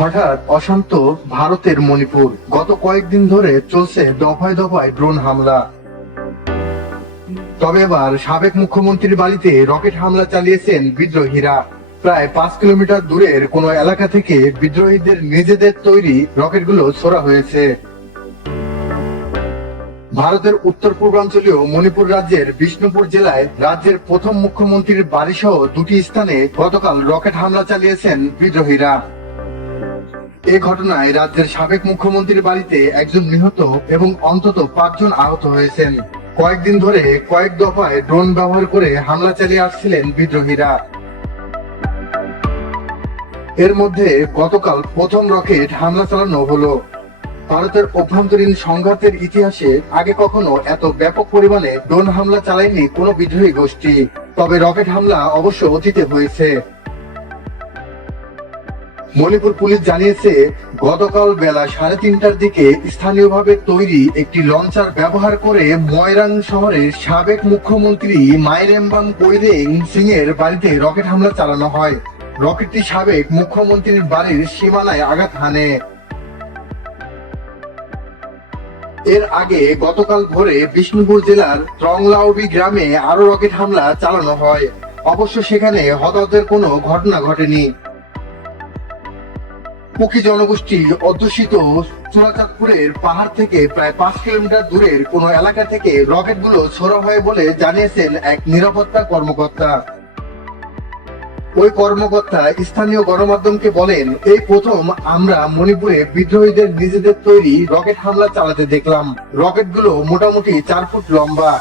হঠাৎ অশান্ত ভারতের মণিপুর। গত কয়েকদিন ধরে চলছে দফায় দফায় ড্রোন হামলা। তবে এবার সাবেক মুখ্যমন্ত্রীর বাড়িতে রকেট হামলা চালিয়েছেন বিদ্রোহীরা। প্রায় 5 কিলোমিটার দূরের কোনো এলাকা থেকে বিদ্রোহীদের নিজেদের তৈরি রকেটগুলো ছোড়া হয়েছে। ভারতের উত্তর পূর্বাঞ্চলীয় মণিপুর রাজ্যের বিষ্ণুপুর জেলায় রাজ্যের প্রথম মুখ্যমন্ত্রীর বাড়িসহ দুটি স্থানে গতকাল রকেট হামলা চালিয়েছেন বিদ্রোহীরা। এ ঘটনায় রাজ্যের সাবেক মুখ্যমন্ত্রীর বাড়িতে একজন নিহত এবং অন্তত 5 জন আহত হয়েছেন। কয়েকদিন ধরে কয়েক দফায় ড্রোন ব্যবহার করে হামলা চালিয়ে আসছিলেন বিদ্রোহীরা। এর মধ্যে গতকাল প্রথম রকেট হামলা চালানো হলো। ভারতের অভ্যন্তরীণ সংঘাতের ইতিহাসে আগে কখনো এত ব্যাপক পরিমাণে ড্রোন হামলা চালায়নি কোনো বিদ্রোহী গোষ্ঠী। তবে রকেট হামলা অবশ্য অতীতে হয়েছে। মণিপুর পুলিশ জানিয়েছে, গতকাল বেলা 3:30টার দিকে স্থানীয়ভাবে তৈরি একটি লঞ্চার ব্যবহার করে ময়রাং শহরের সাবেক মুখ্যমন্ত্রী মাইরেমবাং কৈরেং সিং এর বাড়িতে রকেট হামলা চালানো হয়। রকেটটি সাবেক মুখ্যমন্ত্রীর বাড়ির সীমানায় আঘাত হানে। এর আগে গতকাল ভোরে বিষ্ণুপুর জেলার ত্রংলাউবি গ্রামে আরো রকেট হামলা চালানো হয়। অবশ্য সেখানে হতাহতের কোনো ঘটনা ঘটেনি। কুকি জনগোষ্ঠী অধ্যুষিত চূড়াচাঁদপুরের পাহাড় থেকে প্রায় 5 কিলোমিটার দূরের কোনো এলাকা থেকে রকেটগুলো ছোড়া হয় বলে জানিয়েছেন এক নিরাপত্তা কর্মকর্তা। ওই কর্মকর্তা স্থানীয় গণমাধ্যমকে বলেন, এই প্রথম আমরা মণিপুরে বিদ্রোহীদের নিজেদের তৈরি রকেট হামলা চালাতে দেখলাম। রকেটগুলো মোটামুটি 4 ফুট লম্বা।